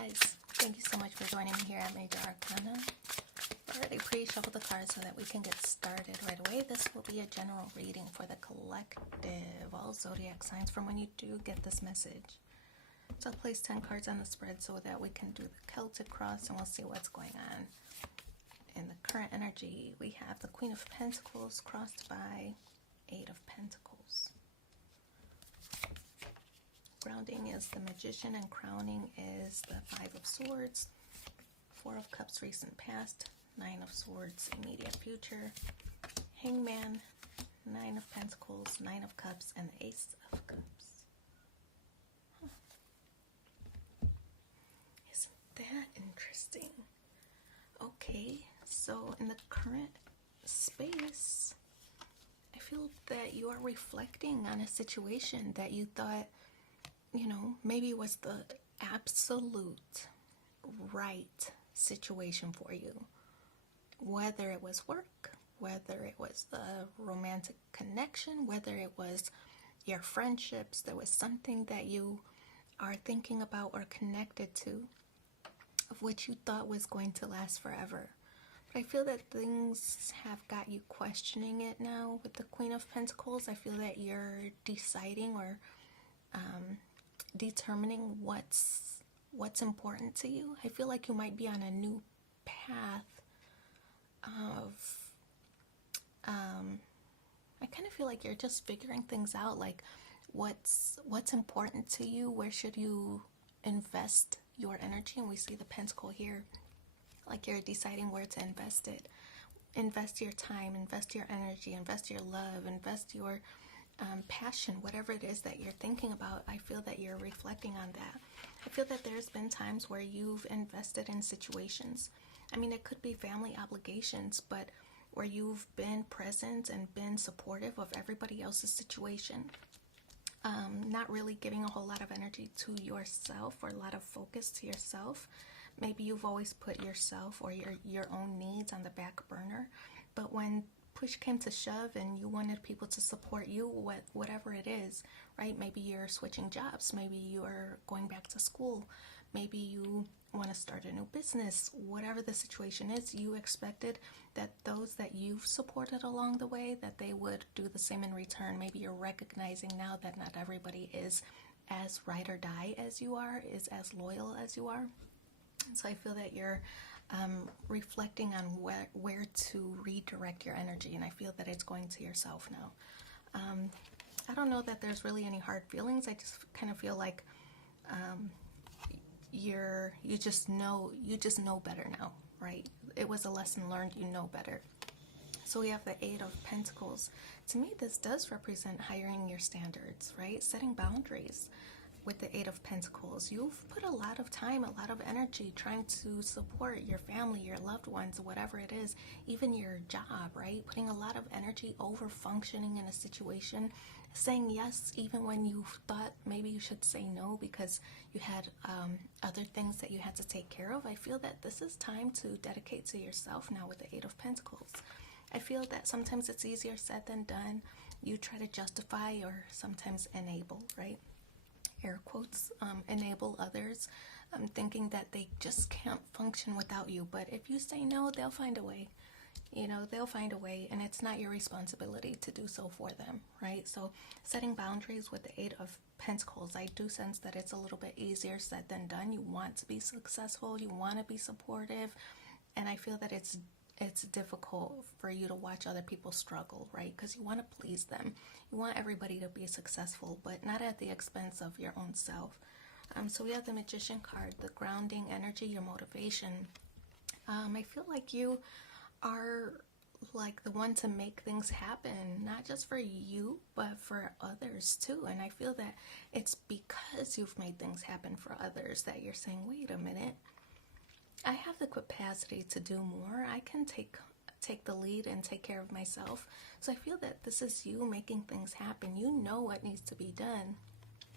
guys, thank you so much for joining me here at Major Arcana. I already pre-shuffled the cards so that we can get started right away. This will be a general reading for the collective, all zodiac signs from when you do get this message. So I'll place 10 cards on the spread so that we can do the Celtic cross and we'll see what's going on. In the current energy, we have the Queen of Pentacles crossed by 8 of Pentacles. Grounding is the Magician and crowning is the 5 of Swords, 4 of Cups recent past, 9 of Swords immediate future, Hangman, 9 of Pentacles, 9 of Cups, and the Ace of Cups. Isn't that interesting? Okay, so in the current space, I feel that you are reflecting on a situation that you thought, maybe was the absolute right situation for you. Whether it was work, whether it was the romantic connection, whether it was your friendships, there was something that you are thinking about or connected to of which you thought was going to last forever. But I feel that things have got you questioning it now with the Queen of Pentacles. I feel that you're deciding or determining what's important to you. I feel like you might be on a new path of I kind of feel like you're just figuring things out, like what's important to you, where should you invest your energy. And we see the pentacle here, like you're deciding where to invest it. Invest your time, invest your energy, invest your love, invest your passion, whatever it is that you're thinking about. I feel that you're reflecting on that. I feel that there's been times where you've invested in situations. I mean, it could be family obligations, but where you've been present and been supportive of everybody else's situation. Not really giving a whole lot of energy to yourself or a lot of focus to yourself. Maybe you've always put yourself or your own needs on the back burner, but when push came to shove and you wanted people to support you, whatever it is, right? Maybe you're switching jobs, maybe you're going back to school, maybe you want to start a new business, whatever the situation is, you expected that those that you've supported along the way, that they would do the same in return. Maybe you're recognizing now that not everybody is as ride or die as you are, is as loyal as you are. So I feel that you're reflecting on where to redirect your energy, and I feel that it's going to yourself now. I don't know that there's really any hard feelings. I just kind of feel like you just know better now, right? It was a lesson learned, you know better. So we have the 8 of Pentacles. To me, this does represent hiring your standards, right? Setting boundaries. With the 8 of Pentacles, you've put a lot of time, a lot of energy trying to support your family, your loved ones, whatever it is, even your job, right? Putting a lot of energy over functioning in a situation, saying yes even when you thought maybe you should say no because you had other things that you had to take care of. I feel that this is time to dedicate to yourself now with the 8 of Pentacles. I feel that sometimes it's easier said than done. You try to justify or sometimes enable, right? Air quotes, enable others, thinking that they just can't function without you. But if you say no, they'll find a way. They'll find a way, and it's not your responsibility to do so for them, right? So setting boundaries with the 8 of Pentacles, I do sense that it's a little bit easier said than done. You want to be successful, you want to be supportive, and I feel that it's difficult for you to watch other people struggle, right? Because you want to please them. You want everybody to be successful, but not at the expense of your own self. So we have the Magician card, the grounding energy, your motivation. I feel like you are like the one to make things happen, not just for you, but for others too. And I feel that it's because you've made things happen for others that you're saying, wait a minute, I have the capacity to do more. I can take the lead and take care of myself. So I feel that this is you making things happen. You know what needs to be done.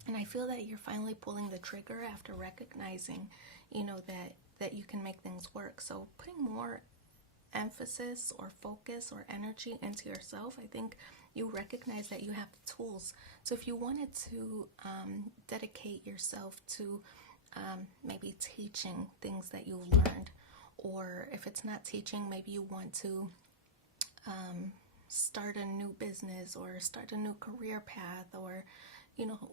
And I feel that you're finally pulling the trigger after recognizing, that you can make things work. So putting more emphasis or focus or energy into yourself, I think you recognize that you have the tools. So if you wanted to dedicate yourself to maybe teaching things that you've learned. Or if it's not teaching, maybe you want to start a new business or start a new career path, or, you know,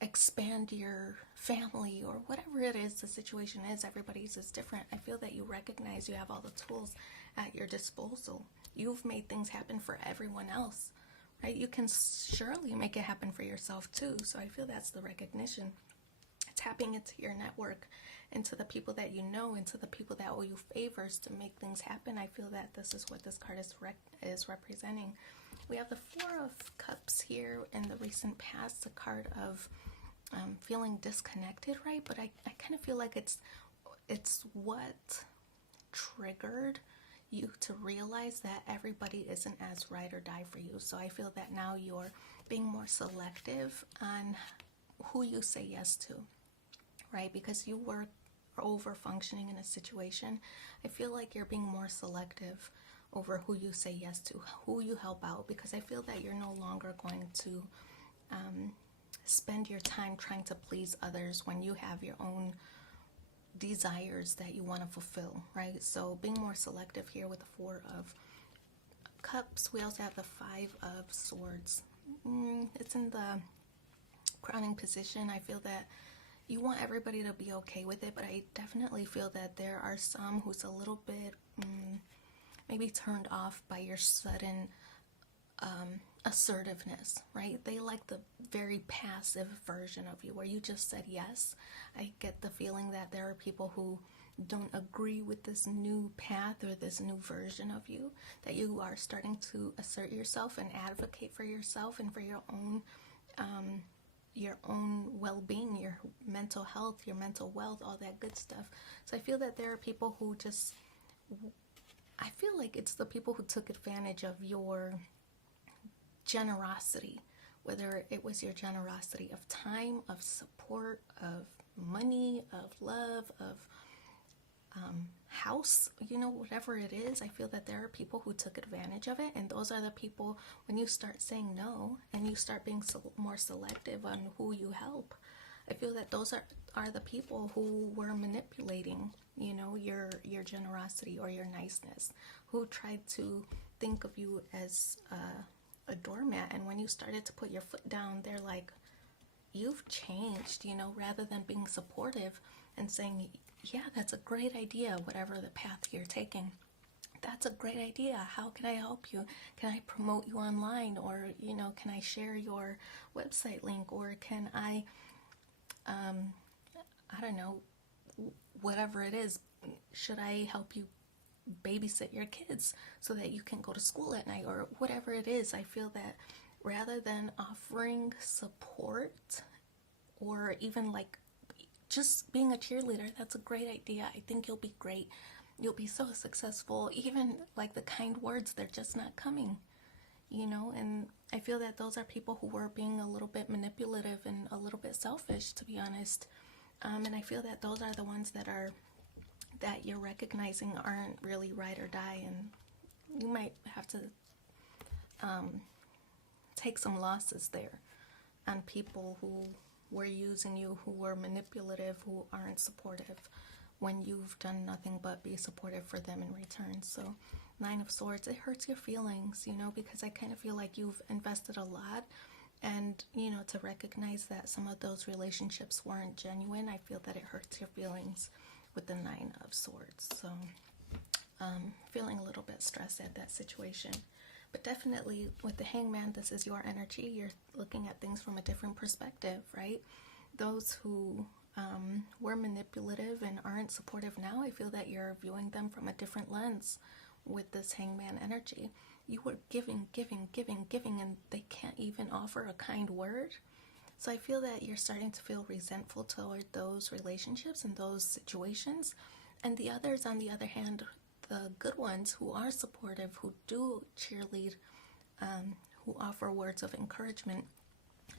expand your family, or whatever it is the situation is. Everybody's is different. I feel that you recognize you have all the tools at your disposal. You've made things happen for everyone else, right? You can surely make it happen for yourself too. So I feel that's the recognition. Tapping into your network, into the people that you know, into the people that owe you favors to make things happen. I feel that this is what this card is representing. We have the Four of Cups here in the recent past, a card of feeling disconnected, right? But I kind of feel like it's what triggered you to realize that everybody isn't as ride or die for you. So I feel that now you're being more selective on who you say yes to, right? Because you were over functioning in a situation. I feel like you're being more selective over who you say yes to, who you help out, because I feel that you're no longer going to spend your time trying to please others when you have your own desires that you want to fulfill, right? So being more selective here with the Four of Cups. We also have the Five of Swords. It's in the crowning position. I feel that you want everybody to be okay with it, but I definitely feel that there are some who's a little bit maybe turned off by your sudden assertiveness, right? They like the very passive version of you where you just said yes. I get the feeling that there are people who don't agree with this new path or this new version of you, that you are starting to assert yourself and advocate for yourself and for your own well-being, your mental health, your mental wealth, all that good stuff. So I feel that there are people who just, I feel like it's the people who took advantage of your generosity, whether it was your generosity of time, of support, of money, of love, of house, you know, whatever it is. I feel that there are people who took advantage of it, and those are the people, when you start saying no and you start being more selective on who you help, I feel that those are the people who were manipulating, you know, your generosity or your niceness, who tried to think of you as a doormat. And when you started to put your foot down, they're like, you've changed, you know, rather than being supportive and saying, yeah, that's a great idea, whatever the path you're taking. That's a great idea. How can I help you? Can I promote you online? Or, you know, can I share your website link? Or can I don't know, whatever it is, should I help you babysit your kids so that you can go to school at night, or whatever it is? I feel that rather than offering support, or even like just being a cheerleader, that's a great idea. I think you'll be great. You'll be so successful. Even like the kind words, they're just not coming, you know? And I feel that those are people who were being a little bit manipulative and a little bit selfish, to be honest. And I feel that those are the ones that you're recognizing aren't really ride or die, and you might have to take some losses there on people who were using you, who were manipulative, who aren't supportive, when you've done nothing but be supportive for them in return. So Nine of Swords, it hurts your feelings, you know, because I kind of feel like you've invested a lot, and, you know, to recognize that some of those relationships weren't genuine, I feel that it hurts your feelings with the Nine of Swords. So feeling a little bit stressed at that situation. But definitely with the Hangman, this is your energy. You're looking at things from a different perspective, right? Those who were manipulative and aren't supportive now, I feel that you're viewing them from a different lens with this Hangman energy. You were giving, and they can't even offer a kind word. So I feel that you're starting to feel resentful toward those relationships and those situations. And the others, on the other hand, the good ones who are supportive, who do cheerlead, who offer words of encouragement,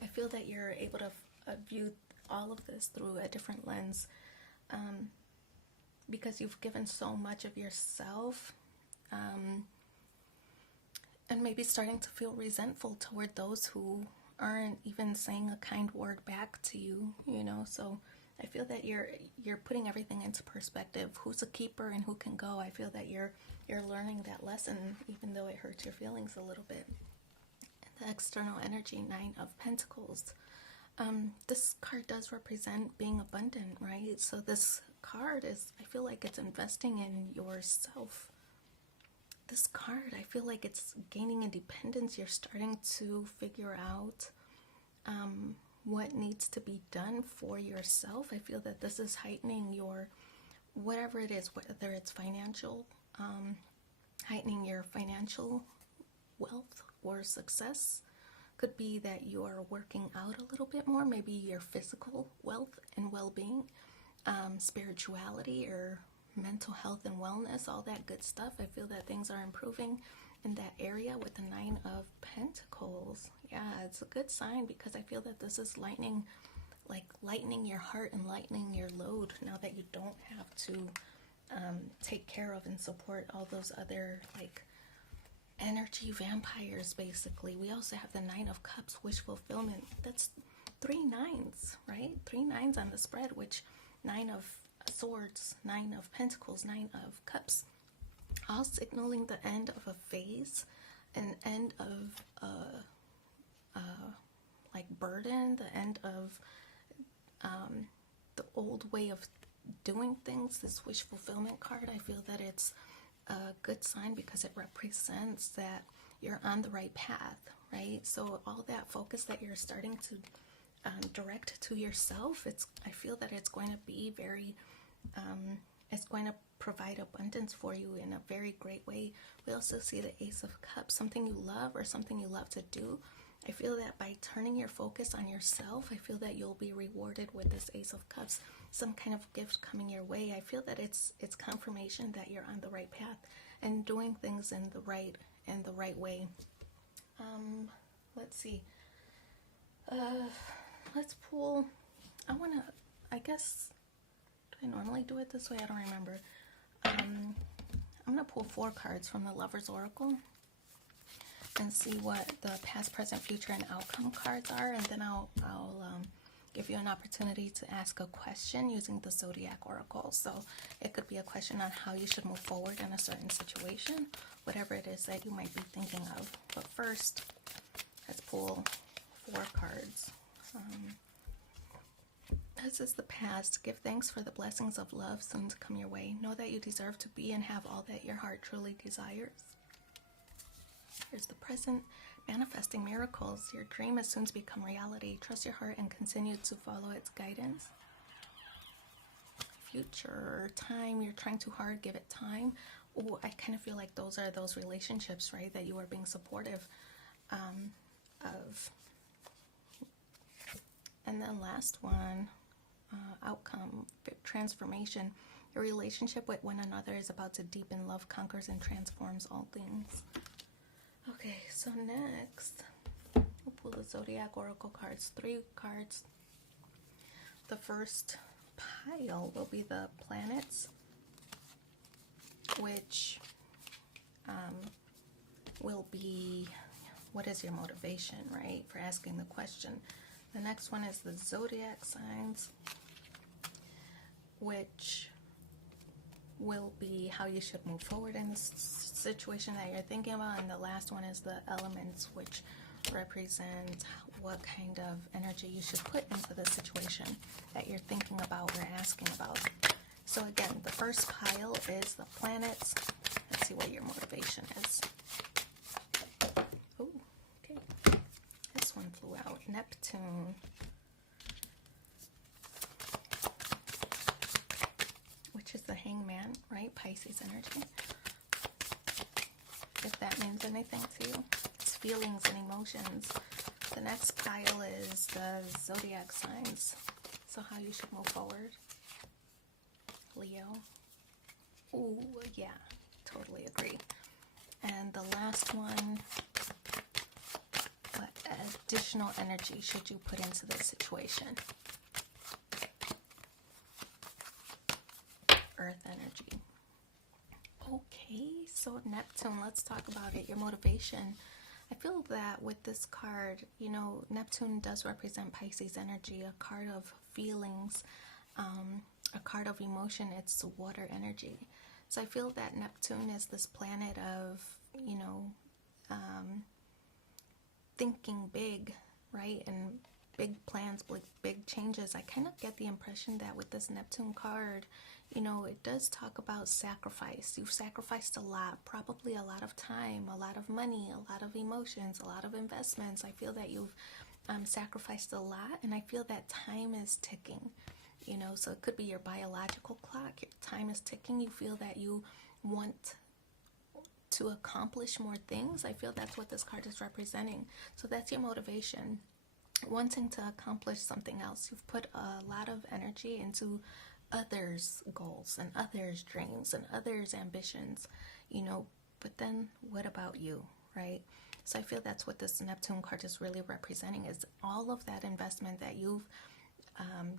I feel that you're able to view all of this through a different lens, because you've given so much of yourself, and maybe starting to feel resentful toward those who aren't even saying a kind word back to you, you know. So I feel that you're putting everything into perspective. Who's a keeper and who can go? I feel that you're learning that lesson, even though it hurts your feelings a little bit. The external energy, Nine of Pentacles. This card does represent being abundant, right? So this card is, I feel like it's investing in yourself. This card, I feel like it's gaining independence. You're starting to figure out what needs to be done for yourself. I feel that this is heightening your, whatever it is, whether it's financial, heightening your financial wealth or success. Could be that you're working out a little bit more, maybe your physical wealth and well-being, spirituality or mental health and wellness, all that good stuff. I feel that things are improving in that area with the Nine of Pentacles. Yeah, it's a good sign because I feel that this is lightening your heart and lightening your load now that you don't have to take care of and support all those other like energy vampires, basically. We also have the Nine of Cups, wish fulfillment. That's 3 nines, right? 3 nines on the spread, which Nine of Swords, Nine of Pentacles, Nine of Cups, all signaling the end of a phase, an end of like burden, the end of the old way of doing things. This wish fulfillment card, I feel that it's a good sign because it represents that you're on the right path, right? So all that focus that you're starting to direct to yourself, I feel that it's going to be very it's going to provide abundance for you in a very great way. We also see the Ace of Cups, something you love or something you love to do. I feel that by turning your focus on yourself, I feel that you'll be rewarded with this Ace of Cups, some kind of gift coming your way. I feel that it's confirmation that you're on the right path and doing things in the right way. Let's see. Let's pull. I guess, do I normally do it this way? I don't remember. I'm gonna pull 4 cards from the Lover's Oracle and see what the past, present, future, and outcome cards are, and then I'll give you an opportunity to ask a question using the Zodiac Oracle. So it could be a question on how you should move forward in a certain situation, whatever it is that you might be thinking of. But first, let's pull 4 cards. This is the past. Give thanks for the blessings of love soon to come your way. Know that you deserve to be and have all that your heart truly desires. Here's the present. Manifesting miracles. Your dream is soon to become reality. Trust your heart and continue to follow its guidance. Future. Time. You're trying too hard. Give it time. Oh, I kind of feel like those are those relationships, right, that you are being supportive of. And then last one. Outcome. Transformation. Your relationship with one another is about to deepen. Love conquers and transforms all things. Okay, so next, we'll pull the Zodiac Oracle cards. 3 cards. The first pile will be the planets, which will be, what is your motivation, right, for asking the question. The next one is the Zodiac signs, which will be how you should move forward in the situation that you're thinking about. And the last one is the elements, which represent what kind of energy you should put into the situation that you're thinking about or asking about. So again, the first pile is the planets. Let's see what your motivation is. Oh, okay. This one flew out. Neptune. Which is the Hangman, right? Pisces energy. If that means anything to you. It's feelings and emotions. The next pile is the Zodiac signs. So how you should move forward. Leo. Ooh, yeah. Totally agree. And the last one, what additional energy should you put into this situation? Earth energy. Okay, so Neptune, let's talk about it. Your motivation. I feel that with this card, you know, Neptune does represent Pisces energy, a card of feelings, a card of emotion, it's water energy. So I feel that Neptune is this planet of, thinking big, right? And big plans, big changes. I kind of get the impression that with this Neptune card, it does talk about sacrifice. You've sacrificed a lot, probably a lot of time, a lot of money, a lot of emotions, a lot of investments. I feel that you've sacrificed a lot, and I feel that time is ticking. So it could be your biological clock. Your time is ticking. You feel that you want to accomplish more things. I feel that's what this card is representing. So that's your motivation, wanting to accomplish something else. You've put a lot of energy into others' goals and others' dreams and others' ambitions, but then what about you, right? So I feel that's what this Neptune card is really representing, is all of that investment that you've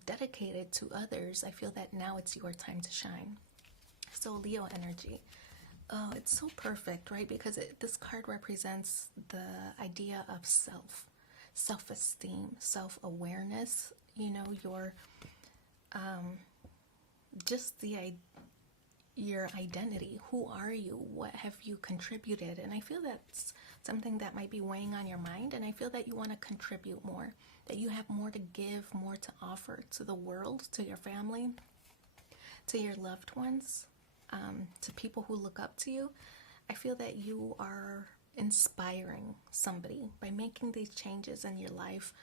dedicated to others. I feel that now it's your time to shine. So Leo energy. Oh, it's so perfect, right? Because this card represents the idea of self-esteem, self-awareness, your just your identity. Who are you? What have you contributed? And I feel that's something that might be weighing on your mind, and I feel that you want to contribute more, that you have more to give, more to offer to the world, to your family, to your loved ones, to people who look up to you. I feel that you are inspiring somebody by making these changes in your life,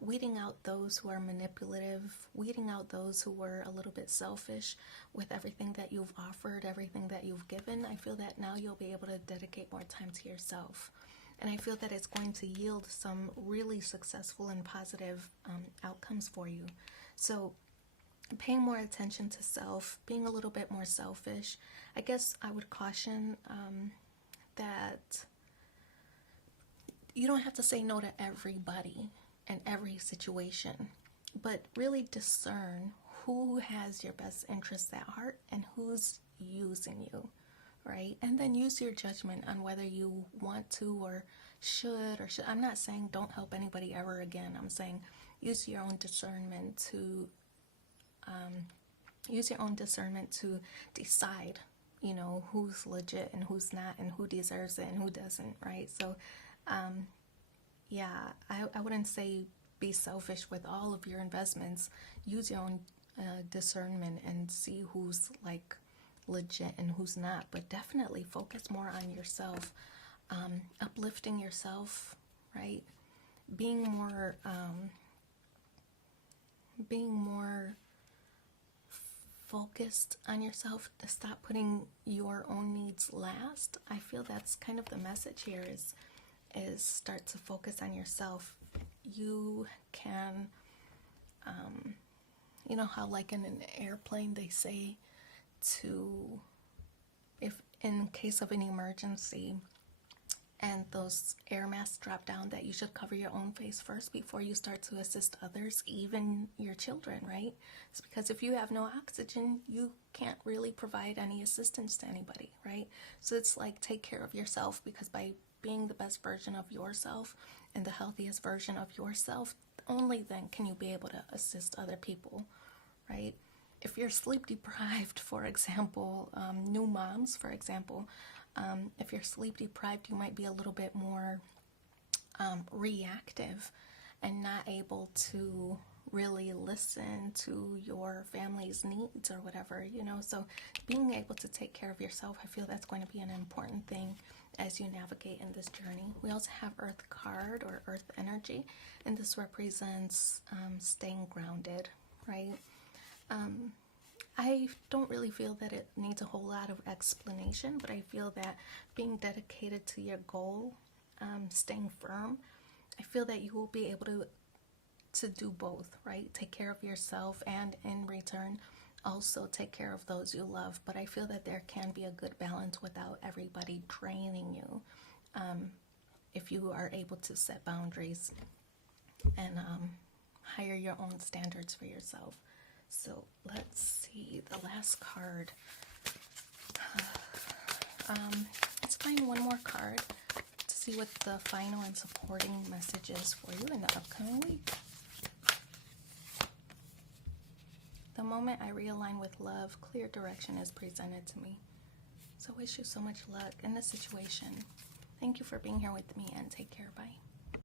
weeding out those who are manipulative, weeding out those who were a little bit selfish with everything that you've offered, everything that you've given. I feel that now you'll be able to dedicate more time to yourself. And I feel that it's going to yield some really successful and positive outcomes for you. So paying more attention to self, being a little bit more selfish. I guess I would caution that you don't have to say no to everybody and every situation, but really discern who has your best interests at heart and who's using you, right? And then use your judgment on whether you want to or should. I'm not saying don't help anybody ever again. I'm saying use your own discernment to decide, who's legit and who's not, and who deserves it and who doesn't, right? So, I wouldn't say be selfish with all of your investments. Use your own discernment and see who's like legit and who's not, but definitely focus more on yourself, uplifting yourself, right? Being more focused on yourself, to stop putting your own needs last. I feel that's kind of the message here, is start to focus on yourself. You can, how like in an airplane they say to, if in case of an emergency and those air masks drop down, that you should cover your own face first before you start to assist others, even your children, right? It's because if you have no oxygen, you can't really provide any assistance to anybody, right? So it's like, take care of yourself, because by being the best version of yourself and the healthiest version of yourself, only then can you be able to assist other people, right? If you're sleep deprived, for example, new moms, for example, if you're sleep deprived, you might be a little bit more reactive and not able to really listen to your family's needs or whatever, So being able to take care of yourself, I feel that's going to be an important thing as you navigate in this journey. We also have Earth card, or Earth energy, and this represents staying grounded, right? I don't really feel that it needs a whole lot of explanation, but I feel that being dedicated to your goal, staying firm, I feel that you will be able to do both, right? Take care of yourself, and in return also take care of those you love. But I feel that there can be a good balance without everybody draining you, if you are able to set boundaries and hire your own standards for yourself. So let's see the last card. Let's find one more card to see what the final and supporting message is for you in the upcoming week. The The moment I realign with love, clear direction is presented to me. So I wish you so much luck in this situation. Thank you for being here with me, and take care. Bye.